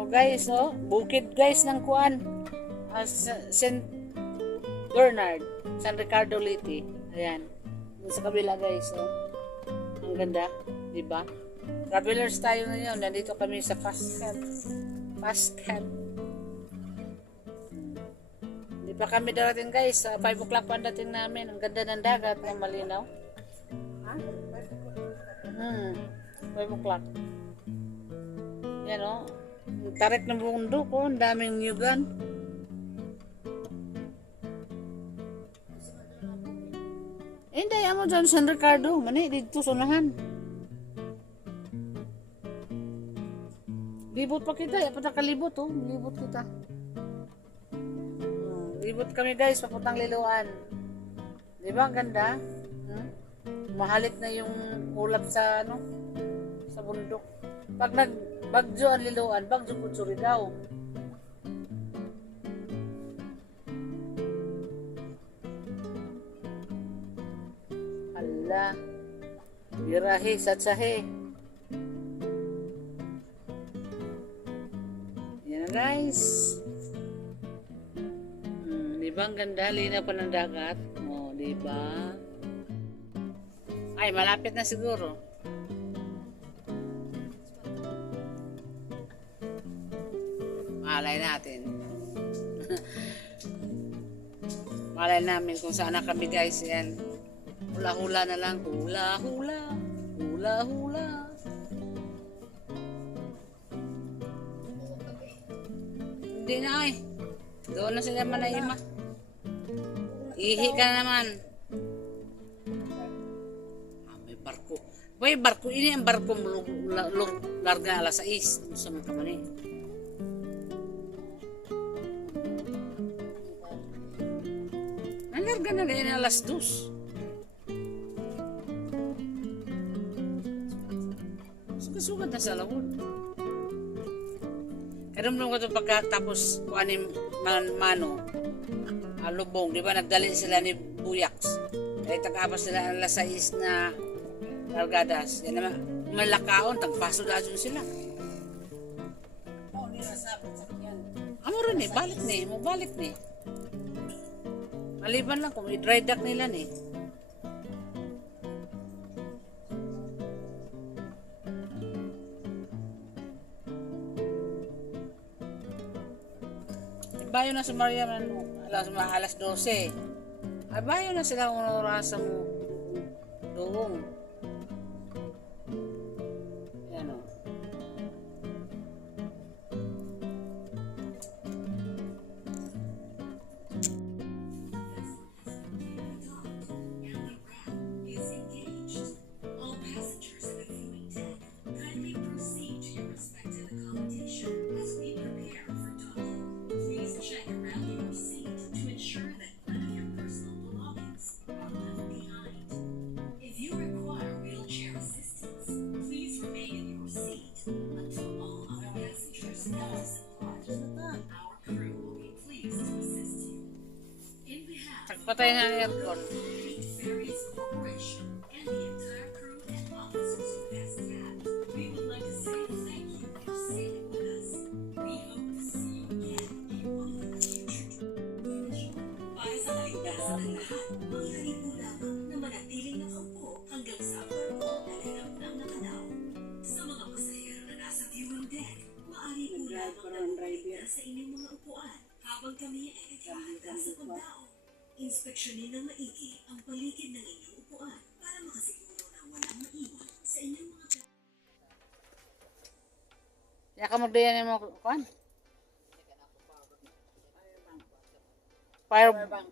Oh guys, oh, bukid guys ng kuan. St. Bernard, San Ricardo Liti. Ayan. Dun sa kabila guys, oh. Ang ganda, di ba? Travelers tayo ngayon. Nandito kami sa Pascal. Pascal. Hindi pa kami darating guys. 5 o'clock pa ang dating namin. Ang ganda ng dagat na malinaw. Ha? 5 o'clock. Yan o. Tarik ng bundok o. Ang daming nyugan. Hindi, mo dyan San Ricardo. Mani, dito sunahan. Libot pa kita. Yapat na kalibot o. Libot kita. Libot kami guys. Papuntang Liloan. Di ba? Ang ganda. Mahalit na yung ulap sa ano, sa bundok. Pag nagbagyo ang Liloan, bagyo po Surigao. Hala, birahe, satsahe. Yan na guys. Diba ang ganda, linaw pa ng dagat. O, diba? Ay, malapit na siguro. Malay natin. Malay namin kung saan na kami guys. Yan. Hula-hula na lang. Hula-hula. Hula-hula. Hindi na ay. Doon na sila manayima. Ihi ka naman. Barko. Boy, barko ini ang barko larga alas 6 sa mga kamani. Ang larga na rin alas 2. Sugat-sugat na sa lawod. Karamdam ko ito pagkatapos kung anim mano lubong, di ba nagdali sila ni Buyaks. Kaya tagapas sila alas 6 na largadas. Yan naman, malakaon, tagpaso na dyan sila. Amo rin eh, balik ni, mo balik ni. Maliban lang kung i-dry dock nila ni. Bayo na sa Maria alas 12. Ay bayo na sila kung orasa mo doong. Yan o. Patay na ang aircon. Sa inyong mga upuan habang kami ay nagkakita sa pagdao. Inspeksyonin ng maigi ang paligid ng inyong upuan para makasiguro na walang maiwan sa inyong mga Ya ka magdayan mo kuan? Powerbank.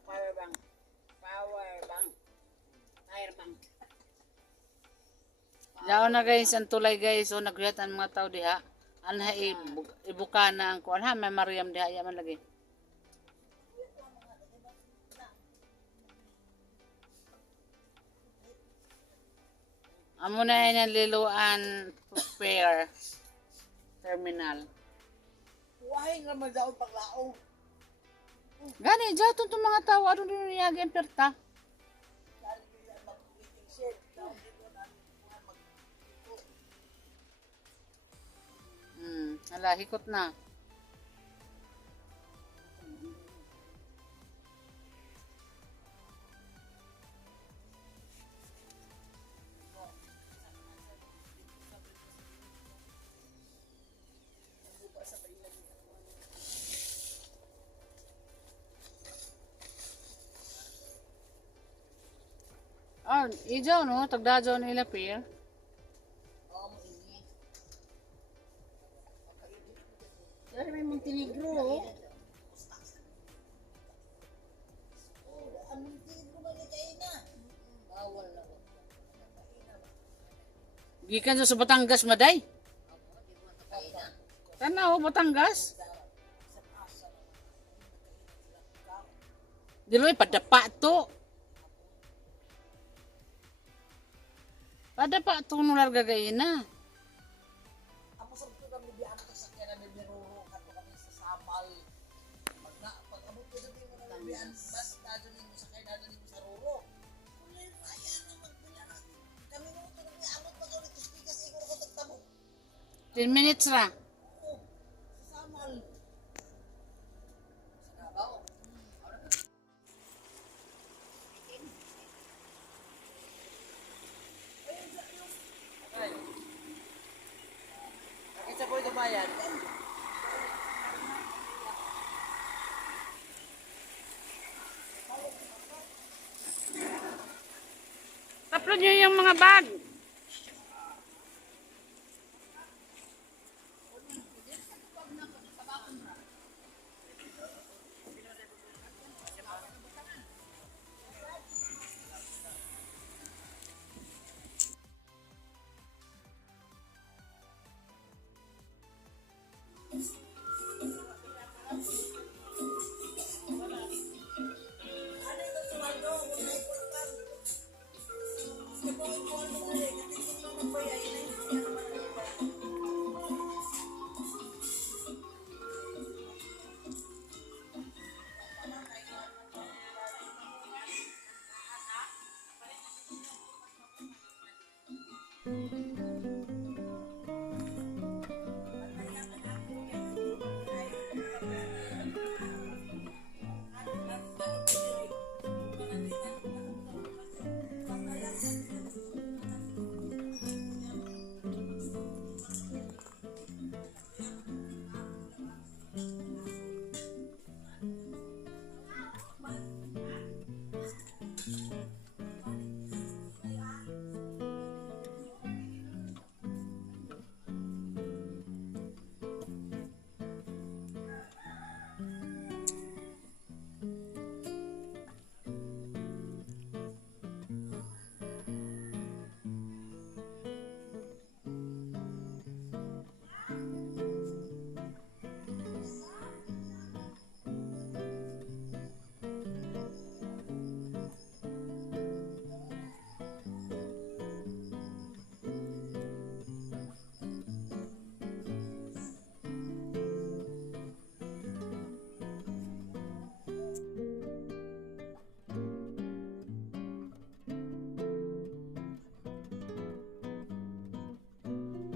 Daw na guys, ang tulay guys, so naghuyat ang mga tao diha. Anha ibuka na ang kuan ha, may Mariam diha yaman lagi. Amo na yan ang Liloan Fair Terminal. Why nga magdaon paglao? Gani, dyan itong mga tao, ano din niyagi ang perta? Dahil nila mag-meeting shed. Dahil nila namin mga mag-iko. Hala, hikot na. Ah, ijaw no, tagdajaw na ilapir. Dari may Montenegro. Ang Montenegro man kayo na. Bawal na. Gikan sa Batangas maday. Tanaw, Batangas. Diloy padapa to. Padapa to nular gagayina. Ako sa ito kami biyan ko sa kaya namin biruro kato kami sa Samal. Pag abot ko sa tingin mo na biyan, bas dadon mo sa kaya dadon mo sa Roro. Kung yung raya na magbilaran. Kami mo ito nang iabot pa ulit ko speaker siguro ko tagtabo. 10 minutes ra. Oo, sa Samal. Sa Davao. Isa po ito bayan. Taplo nyo yung mga bag. Ano ito sa Waldo? Wala ipon. Gusto ko ipon mo ulit. Kasi kung naman ba yan, yan naman ang iba.